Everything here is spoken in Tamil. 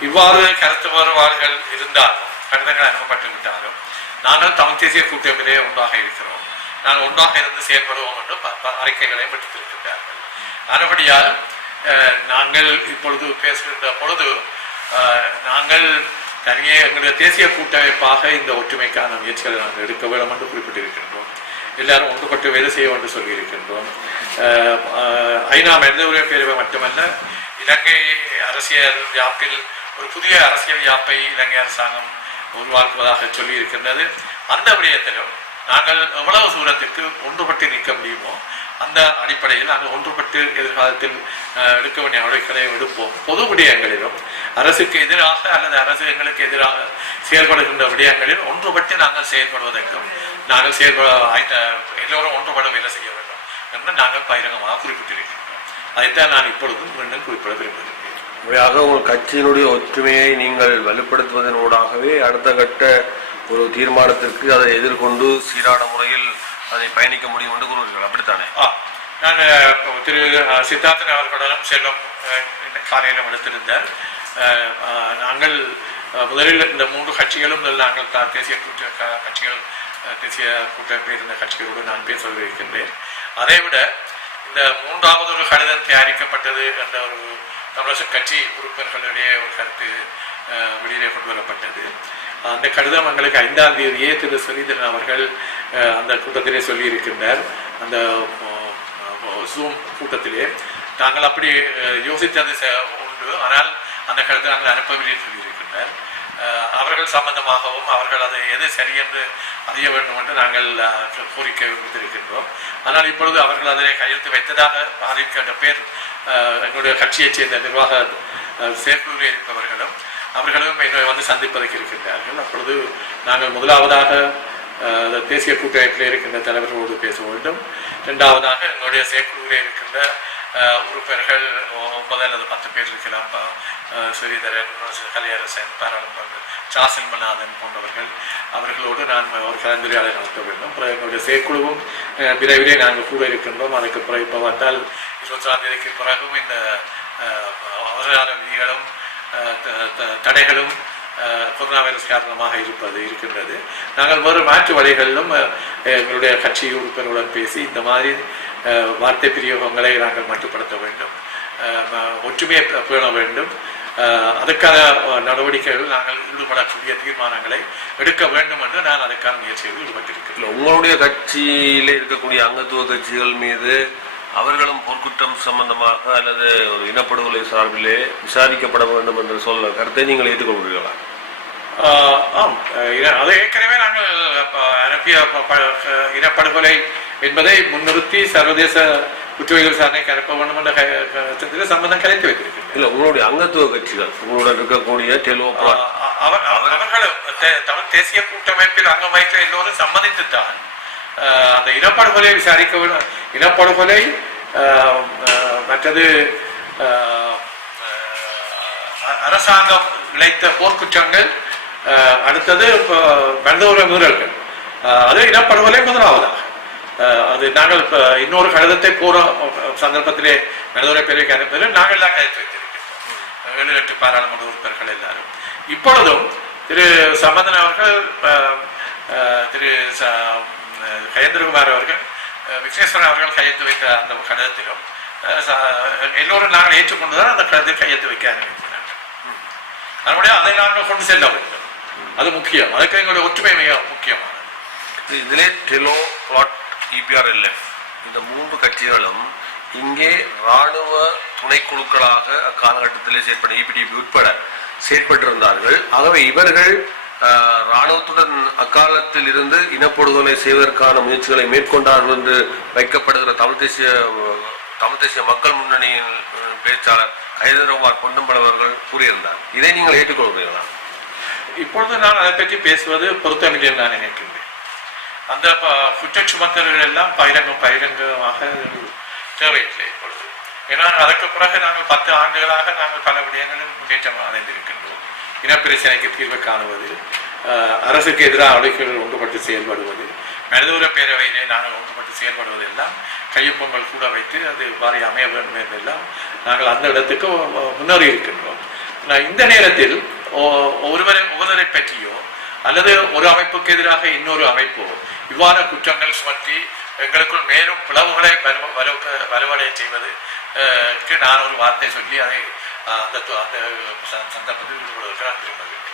இவ்வாறு கருத்து வேறுபாடுகள் இருந்தாலும் கடிதங்கள் அனுப்பப்பட்டு விட்டாலும் நாங்கள் தமிழ் தேசிய கூட்டமைப்பிலே ஒன்றாக இருக்கிறோம். நாங்கள் ஒன்றாக இருந்து செயல்படுவோம் என்று ப- அறிக்கைகளை விடுத்திருக்கின்றார்கள் ஆனபடியால் அஹ், நாங்கள் இப்பொழுது பேசுகின்ற பொழுது அஹ், நாங்கள் தனியே எங்களுடைய தேசிய கூட்டமைப்பாக இந்த ஒற்றுமைக்கான முயற்சிகளை நாங்கள் எடுக்க வேண்டும் என்று குறிப்பிட்டிருக்கின்றோம். எல்லாரும் ஒன்றுபட்டு வேலை செய்ய வேண்டும் சொல்லியிருக்கின்றோம். அஹ், அஹ், ஐநா மனித உரிமை பேரவை மட்டுமல்ல இலங்கை அரசியல் யாப்பில் ஒரு புதிய அரசியல் யாப்பை இலங்கை அரசாங்கம் உருவாக்குவதாக சொல்லியிருக்கின்றது. அந்த விடயத்திலும் நாங்கள் எவ்வளவு தூரத்திற்கு ஒன்றுபட்டு நிற்க முடியுமோ அந்த அடிப்படையில் நாங்கள் ஒன்றுபட்டு எதிர்காலத்தில் எடுக்க வேண்டிய நடவடிக்கைகளை எடுப்போம். பொது விடயங்களிலும் அரசுக்கு எதிராக அல்லது அரசு எங்களுக்கு எதிராக செயல்படுகின்ற விடயங்களில் ஒன்றுபட்டு நாங்கள் செயல்படுவதற்கும் நாங்கள் செயல்பட எல்லோரும் ஒன்றுபட வேலை செய்ய வேண்டும் என்று நாங்கள் பகிரங்கமாக குறிப்பிட்டிருக்கிறோம். அதைத்தான் நான் இப்பொழுதும் மீண்டும் குறிப்பிட விரும்புகிறேன். உண்மையாக உங்கள் கட்சியினுடைய ஒற்றுமையை நீங்கள் வலுப்படுத்துவதனூடாகவே அடுத்த கட்ட ஒரு தீர்மானத்திற்கு அதை எதிர்கொண்டு சீரான முறையில் அதை பயணிக்க முடியும் என்று கூறுவீர்கள். அப்படித்தானே? நான் திரு சித்தார்த்தன் அவர்களுடன் இந்த காலையிலும் எடுத்திருந்தார். நாங்கள் முதலில் இந்த மூன்று கட்சிகளும் நாங்கள் தேசிய கூட்ட கட்சிகள் தேசிய கூட்டமைப்பு இருந்த கட்சிகளோடு நான் பேச இருக்கின்றேன் அதை விட இந்த மூன்றாவது ஒரு கடிதம் தயாரிக்கப்பட்டது என்ற ஒரு தமிழக கட்சி உறுப்பினர்களுடைய ஒரு கருத்து வெளியிலே கொண்டு வரப்பட்டது அந்த கடிதம் எங்களுக்கு ஐந்தாம் தேதியே திரு. ஸ்ரீதரன் அவர்கள் அந்த கூட்டத்திலே சொல்லியிருக்கின்றார். அந்த ஜூம் கூட்டத்திலே. நாங்கள் அப்படி யோசித்தது உண்டு. ஆனால் அந்த கடிதம் நாங்கள் அனுப்பவில்லை சொல்லியிருக்கின்றார். அவர்கள் சம்பந்தமாகவும் அவர்கள் அதை எது சரி என்று அறிய வேண்டும் என்று நாங்கள் கோரிக்கை விடுத்திருக்கின்றோம். ஆனால் இப்பொழுது அவர்கள் அதிலே கையெழுத்து வைத்ததாக அறிவிக்கின்ற பேர் அஹ், எங்களுடைய கட்சியைச் சேர்ந்த நிர்வாக அஹ், செயற்குழுவில் இருப்பவர்களும் அவர்களும் என்னை வந்து சந்திப்பதற்கு இருக்கின்றார்கள். அப்பொழுது நாங்கள் முதலாவதாக தேசிய கூட்டமைப்பில் இருக்கின்ற தலைவர்களோடு பேச வேண்டும். இரண்டாவதாக எங்களுடைய செயற்குழுவில் இருக்கின்ற உறுப்பினர்கள் ஒன்பது அல்லது பத்து பேர் இருக்கலாம். ஸ்ரீதரன் கலையரசன் பாராளுமன்ற சாசில்மநாதன் போன்றவர்கள். அவர்களோடு நான் ஒரு கலந்துரையாடலை நடத்த வேண்டும். அப்புறம் எங்களுடைய செயற்குழுவும் விரைவிலே நாங்கள் கூட இருக்கின்றோம். அதுக்கு பிறகு இப்போ வந்தால் இருபத்தாம் தேதிக்கு பிறகும் இந்த அவசர விதிகளும் த- த- தடைகளும் கொரோனா வைரஸ் காரணமாக இருப்பது இருக்கின்றது. நாங்கள் வேறு மாற்று வழிகளிலும் எங்களுடைய கட்சி உறுப்பினருடன் பேசி இந்த மாதிரி வார்த்தை பிரயோகங்களை நாங்கள் மட்டுப்படுத்த வேண்டும். ஒற்றுமையை பேண வேண்டும். அதுக்கான நடவடிக்கைகள் நாங்கள் ஈடுபடக்கூடிய தீர்மானங்களை எடுக்க வேண்டும் என்று நான் அதுக்கான முயற்சிகளில் ஈடுபட்டிருக்கிறேன். உங்களுடைய கட்சியிலே இருக்கக்கூடிய அங்கத்துவ கட்சிகள் மீது அவர்களும் போர்க்குற்றம் சம்பந்தமாக அல்லது ஒரு இனப்படுகொலை சார்பிலே விசாரிக்கப்பட வேண்டும் என்ற சொல்ல கருத்தை நீங்கள் ஏற்றுக்கொள்கிறீர்களா? ஆம். அது ஏற்கனவே நாங்கள் அஹ் இனப்படுகொலை என்பதை முன்னிறுத்தி சர்வதேச குற்றவியல் விசாரணைக்கு அனுப்ப வேண்டும் என்ற கருத்தில் சம்பந்தம் கலைத்து வைத்திருக்கிறேன். இல்ல உங்களுடைய அங்கத்துவ கட்சிகள் உங்களுடன் இருக்கக்கூடிய டெலோ அவர் அவர்- அவர்களும் தமிழ் தேசிய கூட்டமைப்பில் அங்கம் வகித்த எல்லோரும் சம்மதித்துத்தான் அந்த இனப்படுகொலை விசாரிக்க இனப்படுகொலை மற்றது அரசாங்கம் இழைத்த போர்க்குற்றங்கள் அடுத்தது இப்போ மனித உரிமை மீறல்கள் அது இனப்படுகொலை முதலாவதாக ஆஹ் அது நாங்கள் இப்ப இன்னொரு கடிதத்தை போற சந்தர்ப்பத்திலே மனித உரிமை பேரவைக்கு அனுப்புவதில் நாங்கள் தான் கைது வைத்திருக்கிறோம் ஏழு எட்டு பாராளுமன்ற உறுப்பினர்கள் எல்லாரும். இப்பொழுதும் திரு சம்பந்தன் அவர்கள் திரு கயேந்திரகுமார் அவர்கள் விக்னேஸ்வரன் அவர்கள் கையெழுத்து வைத்த அந்த கடிதத்திலும் எல்லோரும் நாங்கள் ஏற்றுக்கொண்டுதான் அந்த கடிதத்தில் கையெழுத்து வைக்க அனுமதிக்கிறாங்க அதனுடைய அதை நாங்கள் கொண்டு செல்ல வேண்டும் அது முக்கியம். அதுக்கு எங்களுடைய ஒற்றுமை மிக முக்கியமானது. இதிலே டெலோ பிளாட் இபிஆர்எல்எஃப் இந்த மூன்று கட்சிகளும் இங்கே ராணுவ துணைக்குழுக்களாக அக்காலகட்டத்திலே செயற்பட இபிடிபி உட்பட செயற்பட்டிருந்தார்கள். ஆகவே இவர்கள் இராணுவத்துடன் அக்காலத்தில் இருந்து இனப்படுகொலை செய்வதற்கான முயற்சிகளை மேற்கொண்டார்கள் என்று வைக்கப்படுகிற தமிழ் தேசிய தமிழ் தேசிய மக்கள் முன்னணியின் பேச்சாளர் கைதரவார் பொன்னம்பலவர்கள் கூறியிருந்தார். இதை நீங்கள் ஏற்றுக்கொள்கிறீர்களா? இப்பொழுது நான் அதை பற்றி பேசுவது பொருத்தமில்லை நான் நினைக்கின்றேன். அந்த ப- சுமத்தல்கள் எல்லாம் பகிரங்கம் பகிரங்கமாக தேவையில்லை இப்பொழுது. ஏன்னா அதற்கு பிறகு நாங்கள் பத்து ஆண்டுகளாக நாங்கள் பல விடயங்களில் முன்னேற்றம் அடைந்திருக்கின்றோம். இனப்பிரச்சனைக்கு தீர்வு காணுவது அரசுக்கு எதிராக அழைப்புகள் ஒன்றுபட்டு செயல்படுவது மனிதூர பேரவையிலே நாங்கள் ஒன்றுபட்டு செயல்படுவது எல்லாம் கையொப்பங்கள் கூட வைத்து அது வாரி அமைய வேண்டும் என்றெல்லாம் நாங்கள் அந்த இடத்துக்கு முன்னேறி இருக்கின்றோம் இந்த நேரத்தில் ஒருவரை ஒருவரை பற்றியோ அல்லது ஒரு அமைப்புக்கு எதிராக இன்னொரு அமைப்போ இவ்வாறு குற்றங்கள் சுமத்தி எங்களுக்குள் மேலும் பிளவுகளை வரவடைய செய்வது அஹ், நான் ஒரு வார்த்தை சொல்லி அதை அந்த அந்த சந்தர்ப்பத்தில் ஈடுபடுவதற்கு நான் விரும்பவில்லை